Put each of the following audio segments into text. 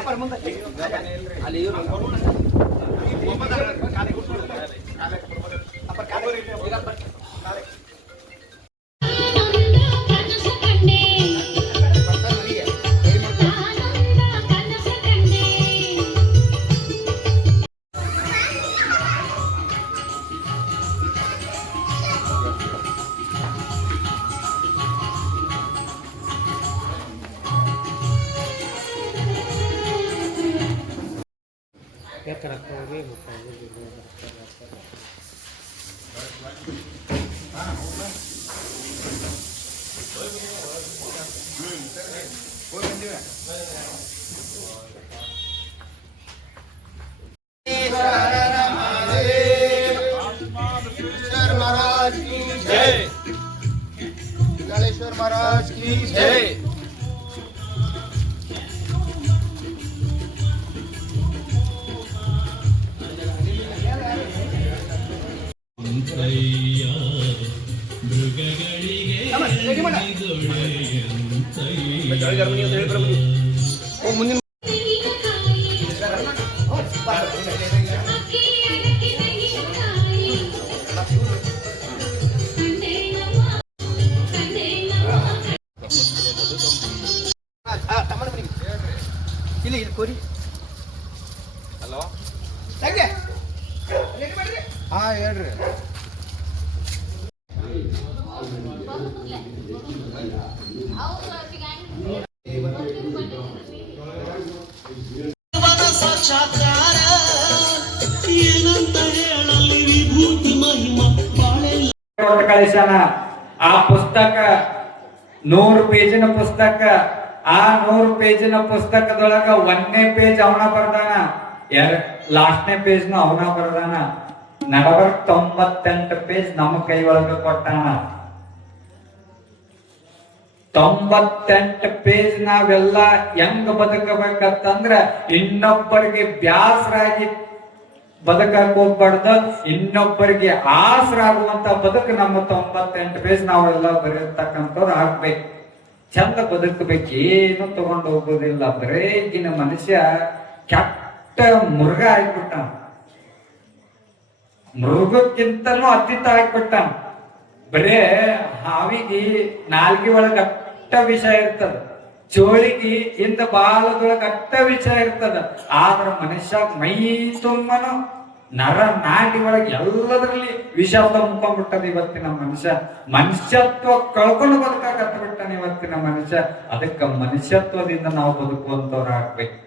ಜಯ ಮಂಗಲಂ महाराज की जय गणेश्वर महाराज की जय। ಮುಂದಿನ ಇಲ್ಲಿ ಇಲ್ಲಿ ಕೋರಿ ಹಲೋ ಹಾ ಹೇಳ್ರಿ. ಆ ಪುಸ್ತಕ, ನೂರು ಪೇಜಿನ ಪುಸ್ತಕ, ಆ ನೂರು ಪೇಜಿನ ಪುಸ್ತಕದೊಳಗ ಒಂದನೇ ಪೇಜ್ ಅವನ ಬರ್ದಾನ, ಎರ, ಲಾಸ್ಟ್ನೇ ಪೇಜ್ ಅವನ ಬರ್ದಾನ. ನಡವರ್ ತೊಂಬತ್ತೆಂಟು ಪೇಜ್ ನಮ್ಮ ಕೈ ಒಳಗ ಕೊಟ್ಟಾನ. ತೊಂಬತ್ತೆಂಟು ಪೇಜ್ ನಾವೆಲ್ಲ ಹೆಂಗ್ ಬದುಕಬೇಕಂತಂದ್ರ ಇನ್ನೊಬ್ಬರಿಗೆ ಬ್ಯಾಸರಾಗಿ ಬದುಕಕ್ ಹೋಗ್ಬಾರ್ದು ಇನ್ನೊಬ್ಬರಿಗೆ ಆಸರಾಗುವಂತ ಬದುಕು ನಮ್ಮ ತೊಂಬತ್ತೆಂಟು ಪೇಜ್ ನಾವೆಲ್ಲ ಬರೆಯತಕ್ಕಂಥವ್ರು ಆಗ್ಬೇಕು. ಚಂದ ಬದುಕಬೇಕು. ಏನು ತಗೊಂಡು ಹೋಗೋದಿಲ್ಲ. ಬರೇ ಈಗಿನ ಮನುಷ್ಯ ಕೆಟ್ಟ ಮೃಗ ಆಗ್ಬಿಟ್ಟ ಮೃಗಕ್ಕಿಂತನೂ ಅತಿತ ಆಗ್ಬಿಟ್ಟ ಬರೇ ಹಾವಿಗೆ, ನಾಲ್ಗೆ ಒಳಗ ಅಟ್ಟ ವಿಷ ಇರ್ತದ. ಚೋಳಿಗೆ ಇಂದ ಬಾಲದೊಳಗ ಅಟ್ಟ ವಿಷ ಇರ್ತದ. ಆದ್ರ ಮನುಷ್ಯ ಮೈ ತುಂಬನು ನರ ನಾಟಿ ಒಳಗೆ ಎಲ್ಲದರಲ್ಲಿ ವಿಷಾದ ತುಂಬ್ಕೊಂಡ್ಬಿಟ್ಟದ ಇವತ್ತಿನ ಮನುಷ್ಯ. ಮನುಷ್ಯತ್ವ ಕಳ್ಕೊಂಡು ಬದುಕಾಕತ್ತ ಬಿಟ್ಟಾನ ಇವತ್ತಿನ ಮನುಷ್ಯ. ಅದಕ್ಕೆ ಮನುಷ್ಯತ್ವದಿಂದ ನಾವು ಬದುಕುವಂತವ್ರು ಆಗ್ಬೇಕು.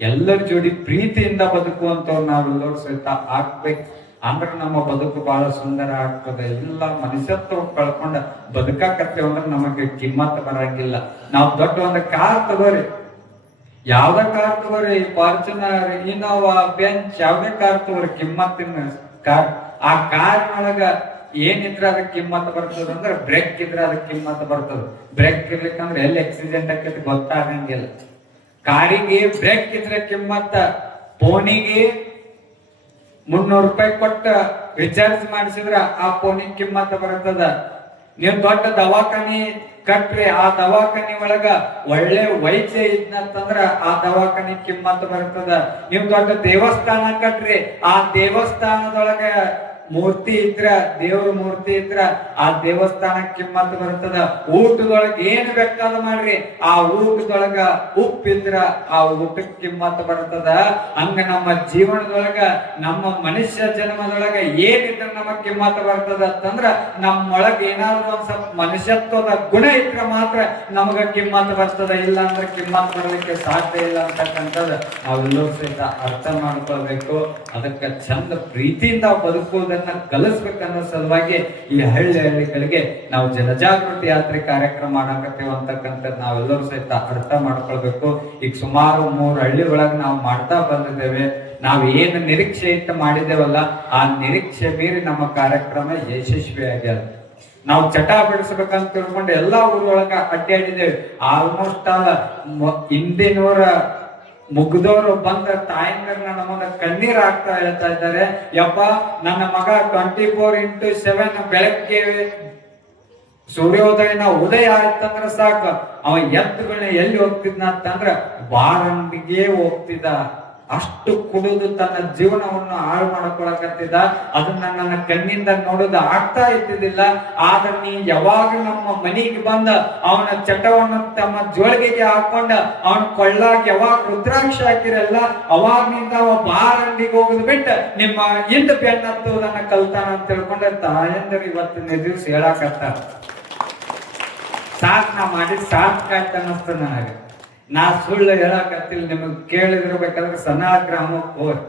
ಎಲ್ಲರ ಜೋಡಿ ಪ್ರೀತಿಯಿಂದ ಬದುಕುವಂತವ್ರು ನಾವೆಲ್ಲರೂ ಸಹಿತ ಆಗ್ಬೇಕು. ಅಂದ್ರೆ ನಮ್ಮ ಬದುಕು ಬಹಳ ಸುಂದರ ಆಗ್ತದೆ. ಎಲ್ಲ ಮನುಷ್ಯತ್ವ ಕಳ್ಕೊಂಡ ಬದುಕಾಕತ್ತೇವಂದ್ರೆ ನಮಗೆ ಕಿಮ್ಮತ್ ಬರಂಗಿಲ್ಲ. ನಾವು ದೊಡ್ಡ ಒಂದು ಕಾರ್ ತಗೋರಿ. ಯಾವ್ದ ಕಾರ್ ತಗೋರಿ ಫಾರ್ಚುನರ್ ಇನೋವಾ ಬೆಂಚ್ ಯಾವ್ದೇ ಕಾರ್ ತಗೋರಿ ಕಿಮ್ಮತ್ತಿನ ಕಾರ್ ಆ ಕಾರಿನೊಳಗ ಏನಿದ್ರ ಅದಕ್ಕೆ ಕಿಮ್ಮತ್ ಬರ್ತದ ಅಂದ್ರೆ ಬ್ರೇಕ್ ಇದ್ರೆ ಅದಕ್ಕೆ ಕಿಮ್ಮತ್ ಬರ್ತದ. ಬ್ರೇಕ್ ಇರ್ಲಿಕ್ಕಂದ್ರೆ ಎಲ್ಲಿ ಆಕ್ಸಿಡೆಂಟ್ ಆಕೈತಿ ಗೊತ್ತಾಗಂಗಿಲ್ಲ. ಕಾರಿಗೆ ಬ್ರೇಕ್ ಇದ್ರೆ ಕಿಮ್ಮತ್ತ ಫೋನಿಗೆ ಮುನ್ನೂರು ರೂಪಾಯಿ ಕೊಟ್ಟ ರಿಚಾರ್ಜ್ ಮಾಡಿಸಿದ್ರ ಆ ಫೋನಿಗೆ ಕಿಮ್ಮತ್ತ ಬರ್ತದ. ನೀವು ದೊಡ್ಡ ದವಾಖಾನಿ ಕಟ್ರಿ, ಆ ದವಾಖಾನಿ ಒಳಗ ಒಳ್ಳೆ ವೈದ್ಯ ಇದ್ನಂತಂದ್ರ ಆ ದವಾಖಾನಿ ಕಿಮ್ಮತ್ ಬರ್ತದ. ನೀವು ದೊಡ್ಡ ದೇವಸ್ಥಾನ ಕಟ್ರಿ, ಆ ದೇವಸ್ಥಾನದೊಳಗ ಮೂರ್ತಿ ಇದ್ರ, ದೇವ್ರ ಮೂರ್ತಿ ಇದ್ರ, ಆ ದೇವಸ್ಥಾನ ಕಿಮ್ಮತ್ ಬರ್ತದ ಊಟದೊಳಗ ಏನ್ ಬೇಕಾದ ಮಾಡ್ರಿ. ಆ ಊಟದೊಳಗ ಉಪ್ಪಿದ್ರ ಆ ಊಟಕ್ಕೆ ಕಿಮ್ಮತ್ ಬರ್ತದ ಹಂಗ ನಮ್ಮ ಜೀವನದೊಳಗ, ನಮ್ಮ ಮನುಷ್ಯ ಜನ್ಮದೊಳಗ ಏನಿದ್ರ ನಮಗ್ ಕಿಮ್ಮತ್ ಬರ್ತದ ಅಂತಂದ್ರ ನಮ್ಮೊಳಗ ಏನಾದ್ರು ಒಂದ್ ಸ್ವಲ್ಪ ಮನುಷ್ಯತ್ವದ ಗುಣ ಇದ್ರ ಮಾತ್ರ ನಮಗ ಕಿಮ್ಮತ್ ಬರ್ತದ. ಇಲ್ಲ ಅಂದ್ರೆ ಕಿಮ್ಮತ್ ಬರಲಿಕ್ಕೆ ಸಾಧ್ಯ ಇಲ್ಲ ಅಂತಕ್ಕಂಥದ್ದು ನಾವೆಲ್ಲರೂ ಸಹಿತ ಅರ್ಥ ಮಾಡ್ಕೊಳ್ಬೇಕು. ಅದಕ್ಕೆ ಚಂದ ಪ್ರೀತಿಯಿಂದ ಬದುಕುವುದನ್ನ ಕಲಿಸ್ಬೇಕನ್ನೋ ಸಲುವಾಗಿ ಈ ಹಳ್ಳಿ ಹಳ್ಳಿಗಳಿಗೆ ನಾವು ಜನಜಾಗೃತಿ ಯಾತ್ರೆ ಕಾರ್ಯಕ್ರಮ ಮಾಡಾಕತ್ತೇವ ಅಂತಕ್ಕಂಥದ್ದು ನಾವೆಲ್ಲರೂ ಸಹಿತ ಅರ್ಥ ಮಾಡ್ಕೊಳ್ಬೇಕು. ಈಗ ಸುಮಾರು ಮೂರು ಹಳ್ಳಿ ನಾವು ಮಾಡ್ತಾ ಬಂದಿದ್ದೇವೆ. ನಾವು ಏನು ನಿರೀಕ್ಷೆ ಇಟ್ಟು ಮಾಡಿದ್ದೇವಲ್ಲ, ಆ ನಿರೀಕ್ಷೆ ಮೀರಿ ನಮ್ಮ ಕಾರ್ಯಕ್ರಮ ಯಶಸ್ವಿ ಆಗ್ಯದ ನಾವು ಚಟ ಬಿಡಿಸ್ಬೇಕಂತ ತಿಳ್ಕೊಂಡು ಎಲ್ಲಾ ಊರೊಳಗ ಅಡ್ಡಾಡಿದ್ದೇವೆ. ಆಲ್ಮೋಸ್ಟ್ ಆಲ್ ಹಿಂದಿನವರ ಮುಗ್ದೋರು ಬಂದ ತಾಯಂದಿರನ್ನ ನಮಗ ಕಣ್ಣೀರ್ ಹಾಕ್ತಾ ಹೇಳ್ತಾ ಇದ್ದಾರೆ. ಯಪ್ಪ, ನನ್ನ ಮಗ ಟ್ವೆಂಟಿ ಫೋರ್ ಇಂಟು ಸೆವೆನ್ ಬೆಳಗ್ಗೆ ಸೂರ್ಯೋದಯನ ಉದಯ ಆಯ್ತಂದ್ರ ಸಾಕು. ಅವ ಎದ್ದುಗಳನ್ನ ಎಲ್ಲಿ ಹೋಗ್ತಿದ್ನ ಅಂತಂದ್ರ ಬಾರಂಬಿಗೆ ಹೋಗ್ತಿದ್ದ. ಅಷ್ಟು ಕುಡಿದು ತನ್ನ ಜೀವನವನ್ನು ಹಾಳು ಮಾಡ್ಕೊಳಕತ್ತಿದ್ದ, ಅದನ್ನ ನನ್ನ ಕಣ್ಣಿಂದ ನೋಡೋದು ಆಗ್ತಾ ಇದ್ದಿದ್ದಿಲ್ಲ. ಆದ್ರೆ ನೀ ಯಾವಾಗ ನಮ್ಮ ಮನೆಗೆ ಬಂದ ಅವನ ಚಟವನ್ನು ತಮ್ಮ ಜೋಳಿಗೆಗೆ ಹಾಕೊಂಡ ಅವನ ಕೊಳ್ಳಾಗ ಯಾವಾಗ ರುದ್ರಾಕ್ಷ ಹಾಕಿರಲ್ಲ, ಅವಾಗ್ನಿಂದ ಅವ ಬಾರಂಡಿಗೆ ಹೋಗುದು ಬಿಟ್ಟ ನಿಮ್ಮ ಹಿಂದ ಬೆನ್ನತ್ತು ನನ್ನ ಕಲ್ತಾನ ಅಂತ ತಿಳ್ಕೊಂಡ. ತಾಯಂದರು ಇವತ್ತಿನ ದಿವಸ ಹೇಳಾಕತ್ತಾರ. ಸಾಧನ ಮಾಡಿ ಮಾಡಿದ್ ಅಂತ ಅನ್ನಿಸ್ತದೆ ನನಗೆ. ನಾ ಸುಳ್ಳು ಹೇಳಕತ್ತಿಲ್ಲ, ನಿಮಗ್ ಕೇಳಿದಿರ್ಬೇಕಾದ್ರೆ ಸನಾ ಗ್ರಾಮಕ್ಕೆ ಹೋರಿ.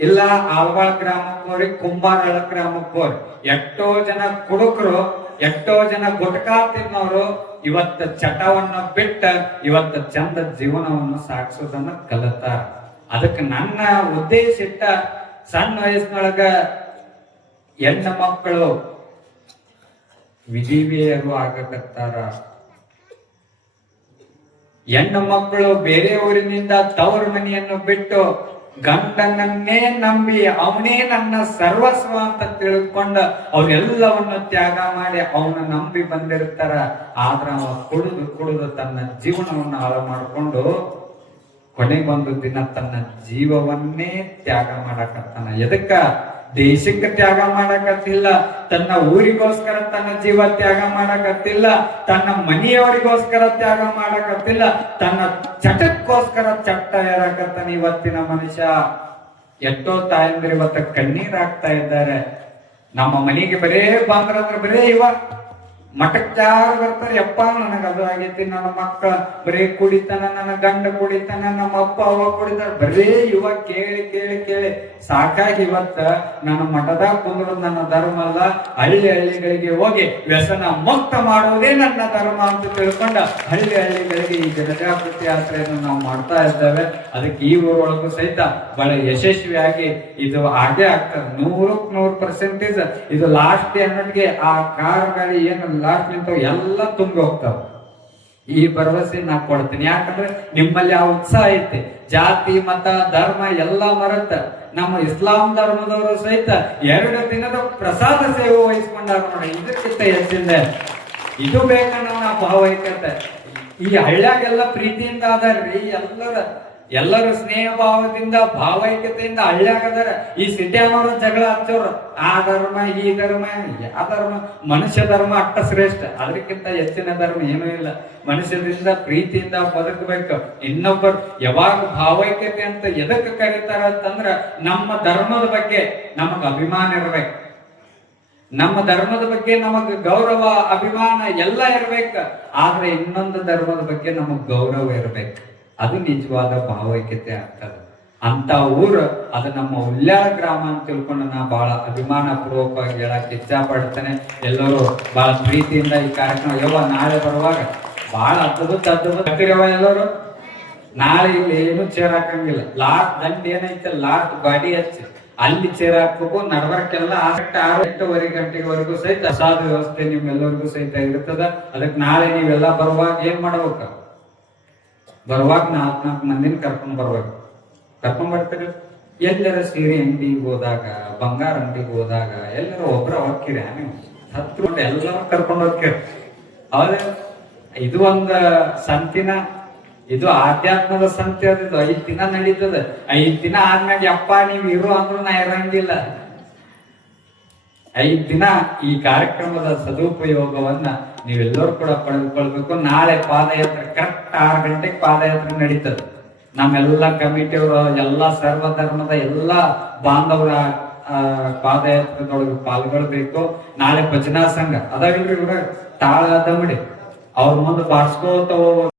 ಇಲ್ಲ ಆಲ್ವಾಳ್ ಗ್ರಾಮಕ್ಕೆ ಹೋರಿ, ಕುಂಬಾರಳ ಗ್ರಾಮಕ್ಕೆ ಹೋರಿ. ಎಷ್ಟೋ ಜನ ಕುಡುಕರು, ಎಷ್ಟೋ ಜನ ಗುಟ್ಕಾ ತಿನ್ನೋರು, ಇವತ್ತ ಚಟವನ್ನ ಬಿಟ್ಟ, ಇವತ್ತ ಚಂದ ಜೀವನವನ್ನು ಸಾಗಿಸೋದನ್ನ ಕಲಿತಾರ. ಅದಕ್ಕೆ ನನ್ನ ಉದ್ದೇಶ ಇಟ್ಟ ಸಣ್ಣ ವಯಸ್ಸಿನೊಳಗ ಹೆಣ್ಣು ಮಕ್ಕಳು ವಿಧಿವಿಯರು ಆಗಕತ್ತಾರ. ಹೆಣ್ಣು ಮಕ್ಕಳು ಬೇರೆ ಊರಿನಿಂದ ತವರ ಮನೆಯನ್ನು ಬಿಟ್ಟು ಗಂಡನನ್ನೇ ನಂಬಿ ಅವನೇ ನನ್ನ ಸರ್ವಸ್ವ ಅಂತ ತಿಳ್ಕೊಂಡು ಅವರೆಲ್ಲವನ್ನು ತ್ಯಾಗ ಮಾಡಿ ಅವನ ನಂಬಿ ಬಂದಿರ್ತಾರ. ಆದ್ರ ಅವ ಕುಡಿದು ಕುಡಿದು ತನ್ನ ಜೀವನವನ್ನು ಹಾಳು ಮಾಡಿಕೊಂಡು ಕೊನೆಗೊಂದು ದಿನ ತನ್ನ ಜೀವವನ್ನೇ ತ್ಯಾಗ ಮಾಡಕತ್ತಾನ. ಎದಕ್ಕ? ದೇಶಕ್ಕೆ ತ್ಯಾಗ ಮಾಡಕತ್ತಿಲ್ಲ, ತನ್ನ ಊರಿಗೋಸ್ಕರ ತನ್ನ ಜೀವ ತ್ಯಾಗ ಮಾಡಕತ್ತಿಲ್ಲ, ತನ್ನ ಮನೆಯವರಿಗೋಸ್ಕರ ತ್ಯಾಗ ಮಾಡಕತ್ತಿಲ್ಲ, ತನ್ನ ಚಟಕ್ಕೋಸ್ಕರ ಚಟ್ಟ ಏರಾಕತ್ತಾನ ಇವತ್ತಿನ ಮನುಷ್ಯ. ಎಷ್ಟೋ ತಾಯಂದ್ರೆ ಇವತ್ತ ಕಣ್ಣೀರ್ ಹಾಕ್ತಾ ಇದ್ದಾರೆ. ನಮ್ಮ ಮನೆಗೆ ಬರೇ ಬಂದ್ರಂದ್ರೆ ಬರೇ ಇವ. ಮಠಕ್ಕೆ ಯಾರು ಬರ್ತಾರೆ ಯಪ್ಪ ನನಗ ಅದು ಆಗೈತಿ, ನನ್ನ ಮಕ್ಕಳ ಬರೀ ಕುಡಿತಾನ, ನನ್ನ ಗಂಡ ಕುಡಿತಾನ, ನಮ್ಮ ಅಪ್ಪ, ಅವ ಕುಡಿತಾರ ಬರೇ ಯುವ ಕೇಳಿ ಕೇಳಿ ಕೇಳಿ. ಸಾಕಾಗಿ ಇವತ್ತ ನನ್ನ ಮಠದಾಗ ಕುಂದ್ರದ್ ನನ್ನ ಧರ್ಮ ಅಲ್ಲ ಹಳ್ಳಿ ಹಳ್ಳಿಗಳಿಗೆ ಹೋಗಿ ವ್ಯಸನ ಮುಕ್ತ ಮಾಡುವುದೇ ನನ್ನ ಧರ್ಮ ಅಂತ ತಿಳ್ಕೊಂಡ ಹಳ್ಳಿ ಹಳ್ಳಿಗಳಿಗೆ ಈ ಜನಜಾಗೃತಿ ಯಾತ್ರೆಯನ್ನು ನಾವು ಮಾಡ್ತಾ ಇದ್ದೇವೆ. ಅದಕ್ಕೆ ಈ ಊರೊಳಗೂ ಸಹಿತ ಬಹಳ ಯಶಸ್ವಿಯಾಗಿ ಇದು ಆಗೇ ಆಗ್ತದೆ. ನೂರಕ್ ನೂರು ಪರ್ಸೆಂಟೇಜ್ ಇದು ಲಾಸ್ಟ್ ಅನ್ನೋಟಿಗೆ ಆ ಕಾರುಗಳು ಏನು ಲಾಸ್ಟ್ ನಿಂತವು ಎಲ್ಲ ತುಂಬಿ ಹೋಗ್ತಾವ ಈ ಭರವಸೆ ನಾ ಕೊಡ್ತೀನಿ. ಯಾಕಂದ್ರೆ ನಿಮ್ಮಲ್ಲಿ ಆ ಉತ್ಸಾಹ ಐತಿ. ಜಾತಿ, ಮತ, ಧರ್ಮ ಎಲ್ಲ ಮರತ ನಮ್ಮ ಇಸ್ಲಾಂ ಧರ್ಮದವರು ಸಹಿತ ಎರಡು ದಿನದ ಪ್ರಸಾದ ಸೇವೆ ವಹಿಸ್ಕೊಂಡಾರ ನೋಡಿ, ಇದಕ್ಕಿಂತ ಹೆಚ್ಚಿಂದ ಇದು ಬೇಕನ್ನೋ ನಾ ಭಾವೈಕ್ಯತೆ. ಈ ಹಳ್ಳ್ಯಾಗೆಲ್ಲ ಪ್ರೀತಿಯಿಂದ ಅದಾರ್ರಿ ಎಲ್ಲರ ಎಲ್ಲರೂ ಸ್ನೇಹ ಭಾವದಿಂದ ಭಾವೈಕ್ಯತೆಯಿಂದ ಹಳ್ಳಿಯಾಗದಾರ. ಈ ಸಿಟಿಯವರು ಜಗಳ ಹಚ್ಚೋರು. ಆ ಧರ್ಮ, ಈ ಧರ್ಮ, ಯಾ ಧರ್ಮ, ಮನುಷ್ಯ ಧರ್ಮ ಅಟ್ಟ ಶ್ರೇಷ್ಠ. ಅದಕ್ಕಿಂತ ಹೆಚ್ಚಿನ ಧರ್ಮ ಏನೂ ಇಲ್ಲ. ಮನುಷ್ಯರಿಂದ ಪ್ರೀತಿಯಿಂದ ಬದುಕಬೇಕು. ಇನ್ನೊಬ್ಬರು ಯಾವಾಗ ಭಾವೈಕ್ಯತೆ ಅಂತ ಎದಕ್ಕೆ ಕರೀತಾರ ಅಂತಂದ್ರ, ನಮ್ಮ ಧರ್ಮದ ಬಗ್ಗೆ ನಮಗ ಅಭಿಮಾನ ಇರ್ಬೇಕು. ನಮ್ಮ ಧರ್ಮದ ಬಗ್ಗೆ ನಮಗ ಗೌರವ, ಅಭಿಮಾನ ಎಲ್ಲ ಇರ್ಬೇಕು. ಆದ್ರೆ ಇನ್ನೊಂದು ಧರ್ಮದ ಬಗ್ಗೆ ನಮಗ್ ಗೌರವ ಇರ್ಬೇಕು. ಅದು ನಿಜವಾದ ಭಾವೈಕ್ಯತೆ ಆಗ್ತದೆ. ಅಂತ ಊರು, ಅದು ನಮ್ಮ ಉಲ್ಯಾಳ ಗ್ರಾಮ ಅಂತ ತಿಳ್ಕೊಂಡು ನಾ ಬಹಳ ಅಭಿಮಾನ ಪೂರ್ವಕವಾಗಿ ಹೇಳಕ್ ಇಚ್ಛಾ ಪಡ್ತೇನೆ ಎಲ್ಲರೂ ಬಹಳ ಪ್ರೀತಿಯಿಂದ ಈ ಕಾರ್ಯಕ್ರಮ, ಯವ್ವ ನಾಳೆ ಬರುವಾಗ ಬಹಳ ಅದ್ಭುತ ಅದ್ಭುತ. ಬರ್ತೀರವ್ವ ಎಲ್ಲರೂ? ನಾಳೆ ಇಲ್ಲಿ ಏನು ಚೇರ್ ಹಾಕಂಗಿಲ್ಲ ಲಾಸ್ಟ್ ದಂಡ ಏನೈತೆ? ಲಾಸ್ಟ್ ಗಾಡಿ ಹಚ್ಚಿ. ಅಲ್ಲಿ ಚೇರ್ ಹಾಕ್ಬೇಕು ನಡಬರ್ಕೆಲ್ಲ ಆರು, ಎಂಟೂವರೆ ಗಂಟೆವರೆಗೂ ಸಹಿತ ಅಸಾಧು ವ್ಯವಸ್ಥೆ ನಿಮ್ಮೆಲ್ಲರಿಗೂ ಸಹಿತ ಇರ್ತದ. ಅದಕ್ಕೆ ನಾಳೆ ನೀವೆಲ್ಲ ಬರುವಾಗ ಏನ್ ಮಾಡ್ಬೇಕು? ಬರುವಾಗ ನಾಲ್ಕು ನಾಲ್ಕು ಮಂದಿನ ಕರ್ಕೊಂಡ್ ಬರ್ಬೇಕು. ಕರ್ಕೊಂಡ್ ಬರ್ತೀರಿ. ಎಲ್ಲರ ಸೀರೆ ಅಂಗಡಿಗೆ ಹೋದಾಗ, ಬಂಗಾರ ಅಂಗಡಿಗೆ ಹೋದಾಗ, ಎಲ್ಲರೂ ಒಬ್ರ ಹೋಗ್ತೀರಿ ನೀವು ಗಂಟೆ ಎಲ್ಲರೂ ಕರ್ಕೊಂಡು ಹೋಗ್ತೀರಿ. ಹೌದೇ. ಇದು ಒಂದ ಸಂತಿನ. ಇದು ಆಧ್ಯಾತ್ಮದ ಸಂತೆ ಅದು. ಐದ್ ದಿನ ನಡೀತದ. ಐದ್ ದಿನ ಆದ್ಮೇಲೆ ಅಪ್ಪ ನೀವ್ ಇರು ಅಂದ್ರೂ ನಾ ಇರಂಗಿಲ್ಲ. ಐದ್ ದಿನ ಈ ಕಾರ್ಯಕ್ರಮದ ಸದುಪಯೋಗವನ್ನ ನೀವೆಲ್ಲರೂ ಕೂಡ ಪಡೆದುಕೊಳ್ಬೇಕು. ನಾಳೆ ಪಾದಯಾತ್ರೆ ಕರೆಕ್ಟ್ ಆರು ಗಂಟೆಗೆ ಪಾದಯಾತ್ರೆ ನಡೀತದೆ. ನಮ್ಮೆಲ್ಲ ಕಮಿಟಿಯವರು, ಎಲ್ಲ ಸರ್ವಧರ್ಮದ ಎಲ್ಲ ಬಾಂಧವರ ಪಾದಯಾತ್ರೆದೊಳಗೆ ಪಾಲ್ಗೊಳ್ಬೇಕು. ನಾಳೆ ಭಜನಾ ಸಂಘ. ಅದಾಗಿಲ್ರಿ ಇವ್ರ? ತಾಳ ದಮಡಿ ಅವ್ರ ಮುಂದೆ ಬಾರ್ಸ್ಕೋತ